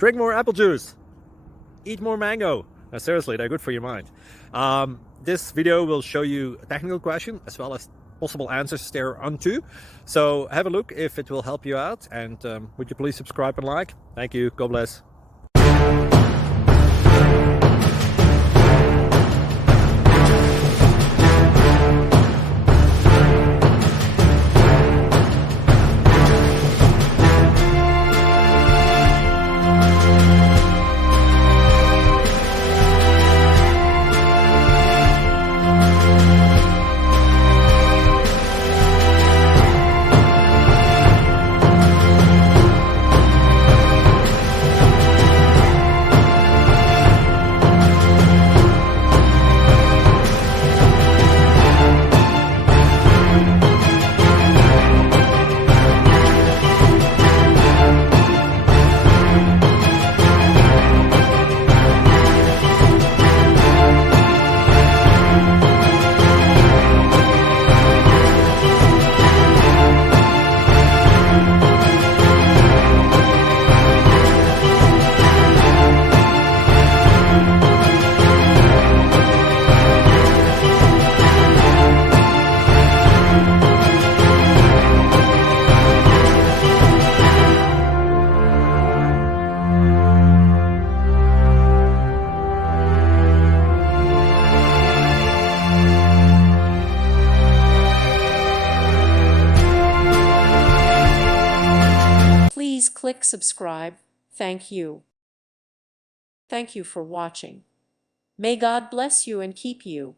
Drink more apple juice. Eat more mango. Seriously, they're good for your mind. This video will show you a technical question as well as possible answers thereunto. So have a look if it will help you out, and would you please subscribe and like? Thank you. God bless. Please click subscribe. Thank you. Thank you for watching. May God bless you and keep you.